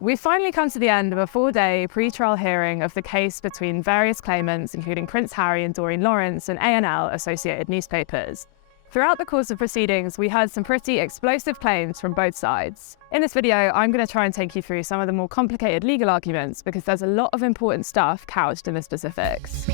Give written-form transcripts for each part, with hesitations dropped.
We've finally come to the end of a 4-day pre-trial hearing of the case between various claimants, including Prince Harry and Doreen Lawrence and ANL, Associated Newspapers. Throughout the course of proceedings, we heard some pretty explosive claims from both sides. In this video, I'm going to try and take you through some of the more complicated legal arguments because there's a lot of important stuff couched in the specifics.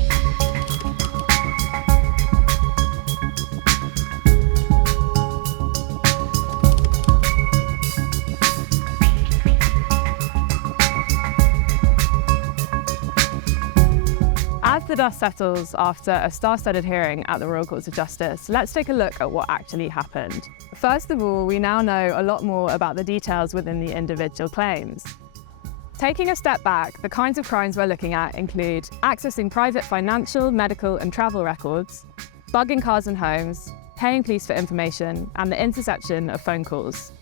As the dust settles after a star-studded hearing at the Royal Courts of Justice, let's take a look at what actually happened. First of all, we now know a lot more about the details within the individual claims. Taking a step back, the kinds of crimes we're looking at include accessing private financial, medical and travel records, bugging cars and homes, paying police for information, and the interception of phone calls.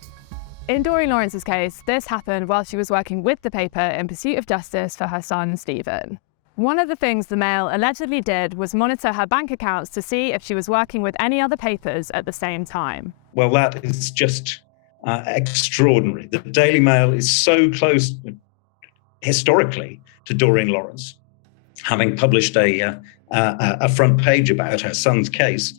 In Doreen Lawrence's case, this happened while she was working with the paper in pursuit of justice for her son, Stephen. One of the things the Mail allegedly did was monitor her bank accounts to see if she was working with any other papers at the same time. Well, that is just extraordinary. The Daily Mail is so close historically to Doreen Lawrence, having published a front page about her son's case.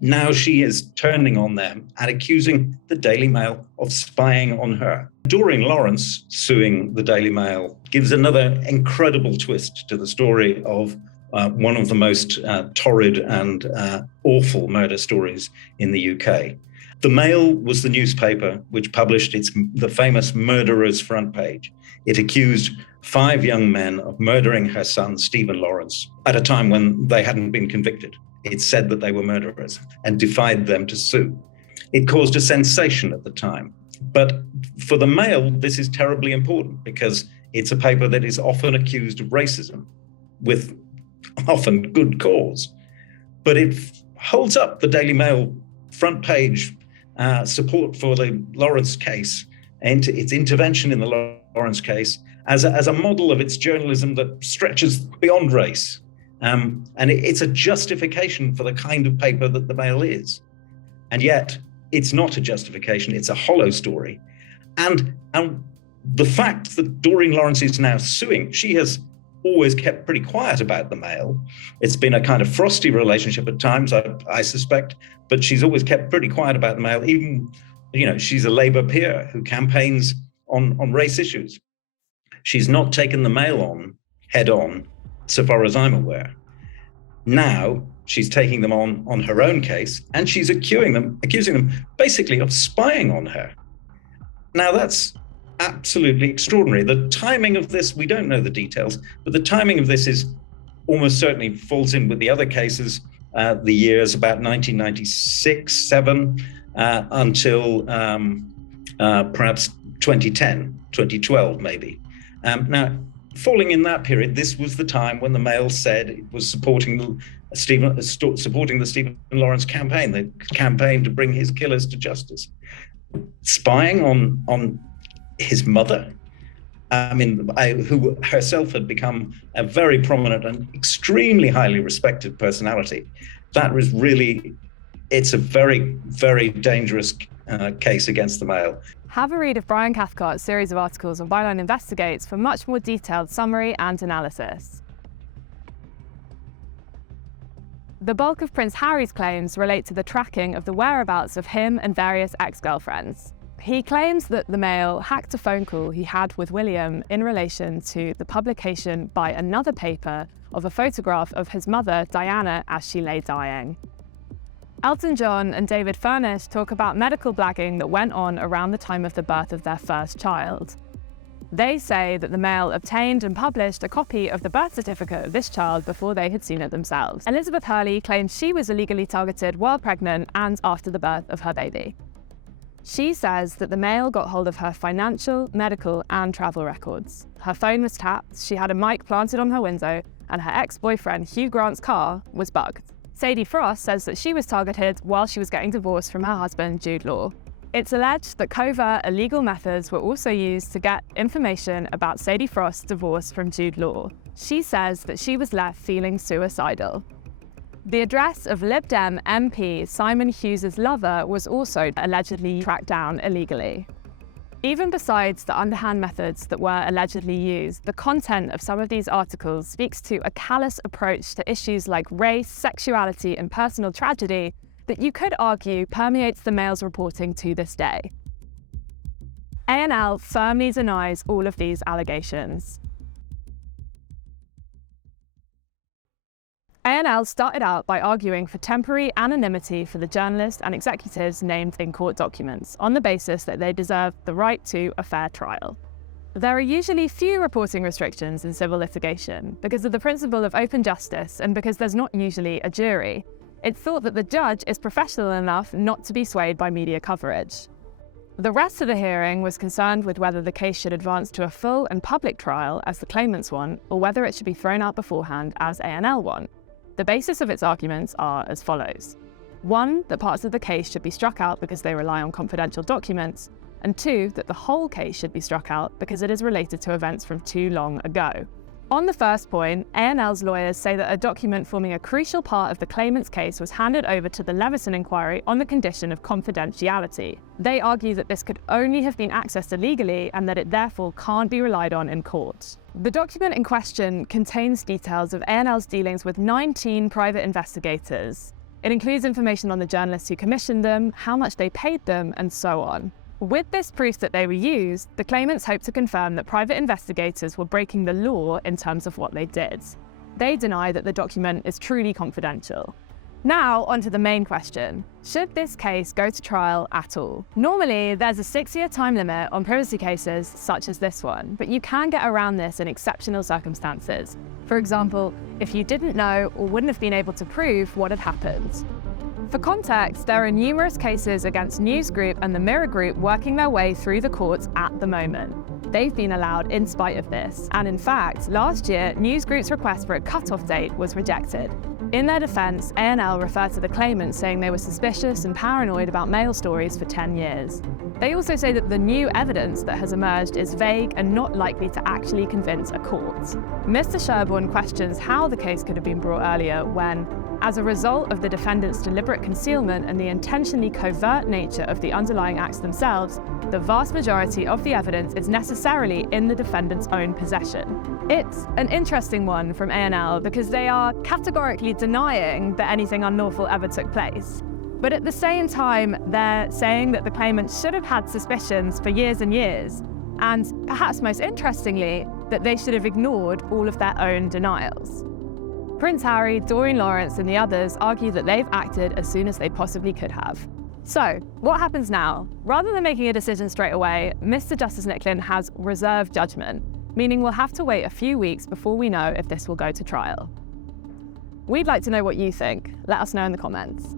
Now she is turning on them and accusing the Daily Mail of spying on her. Doreen Lawrence suing the Daily Mail gives another incredible twist to the story of one of the most torrid and awful murder stories in the UK. The Mail was the newspaper which published the famous murderer's front page. It accused 5 young men of murdering her son, Stephen Lawrence, at a time when they hadn't been convicted. It said that they were murderers and defied them to sue. It caused a sensation at the time. But for the Mail, this is terribly important because it's a paper that is often accused of racism with often good cause. But it holds up the Daily Mail front page support for the Lawrence case and its intervention in the Lawrence case as a model of its journalism that stretches beyond race. And it's a justification for the kind of paper that the Mail is. And yet, it's not a justification, it's a hollow story. And the fact that Doreen Lawrence is now suing, she has always kept pretty quiet about the Mail. It's been a kind of frosty relationship at times, I suspect, but she's always kept pretty quiet about the Mail. Even, she's a Labour peer who campaigns on race issues. She's not taken the Mail on head on, so far as I'm aware. Now she's taking them on her own case, and she's accusing them basically of spying on her. Now that's absolutely extraordinary. The timing of this, we don't know the details, but the timing of this is almost certainly falls in with the other cases, the years about 1996-7 until perhaps 2010, 2012 maybe. Now, falling in that period, this was the time when the Mail said it was supporting the Stephen Lawrence campaign, the campaign to bring his killers to justice. Spying on his mother, who herself had become a very prominent and extremely highly respected personality. That was really, it's a very, very dangerous case against the Mail. Have a read of Brian Cathcart's series of articles on Byline Investigates for much more detailed summary and analysis. The bulk of Prince Harry's claims relate to the tracking of the whereabouts of him and various ex-girlfriends. He claims that the Mail hacked a phone call he had with William in relation to the publication by another paper of a photograph of his mother, Diana, as she lay dying. Elton John and David Furnish talk about medical blagging that went on around the time of the birth of their first child. They say that the Mail obtained and published a copy of the birth certificate of this child before they had seen it themselves. Elizabeth Hurley claims she was illegally targeted while pregnant and after the birth of her baby. She says that the Mail got hold of her financial, medical and travel records. Her phone was tapped, she had a mic planted on her window, and her ex-boyfriend Hugh Grant's car was bugged. Sadie Frost says that she was targeted while she was getting divorced from her husband, Jude Law. It's alleged that covert illegal methods were also used to get information about Sadie Frost's divorce from Jude Law. She says that she was left feeling suicidal. The address of Lib Dem MP Simon Hughes' lover was also allegedly tracked down illegally. Even besides the underhand methods that were allegedly used, the content of some of these articles speaks to a callous approach to issues like race, sexuality, and personal tragedy that you could argue permeates the Mail's reporting to this day. ANL firmly denies all of these allegations. ANL started out by arguing for temporary anonymity for the journalists and executives named in court documents, on the basis that they deserved the right to a fair trial. There are usually few reporting restrictions in civil litigation because of the principle of open justice and because there's not usually a jury. It's thought that the judge is professional enough not to be swayed by media coverage. The rest of the hearing was concerned with whether the case should advance to a full and public trial, as the claimants want, or whether it should be thrown out beforehand, as ANL want. The basis of its arguments are as follows. 1, that parts of the case should be struck out because they rely on confidential documents, and 2, that the whole case should be struck out because it is related to events from too long ago. On the first point, ANL's lawyers say that a document forming a crucial part of the claimant's case was handed over to the Leveson Inquiry on the condition of confidentiality. They argue that this could only have been accessed illegally and that it therefore can't be relied on in court. The document in question contains details of ANL's dealings with 19 private investigators. It includes information on the journalists who commissioned them, how much they paid them, and so on. With this proof that they were used, the claimants hope to confirm that private investigators were breaking the law in terms of what they did. They deny that the document is truly confidential. Now, onto the main question. Should this case go to trial at all? Normally, there's a 6-year time limit on privacy cases such as this one, but you can get around this in exceptional circumstances. For example, if you didn't know or wouldn't have been able to prove what had happened. For context, there are numerous cases against News Group and the Mirror Group working their way through the courts at the moment. They've been allowed in spite of this, and in fact, last year, News Group's request for a cut-off date was rejected. In their defence, ANL referred to the claimants saying they were suspicious and paranoid about Mail stories for 10 years. They also say that the new evidence that has emerged is vague and not likely to actually convince a court. Mr. Sherborne questions how the case could have been brought earlier when, as a result of the defendant's deliberate concealment and the intentionally covert nature of the underlying acts themselves, the vast majority of the evidence is necessarily in the defendant's own possession. It's an interesting one from ANL because they are categorically denying that anything unlawful ever took place. But at the same time, they're saying that the claimants should have had suspicions for years and years, and perhaps most interestingly, that they should have ignored all of their own denials. Prince Harry, Doreen Lawrence, and the others argue that they've acted as soon as they possibly could have. So, what happens now? Rather than making a decision straight away, Mr. Justice Nicklin has reserved judgment, meaning we'll have to wait a few weeks before we know if this will go to trial. We'd like to know what you think. Let us know in the comments.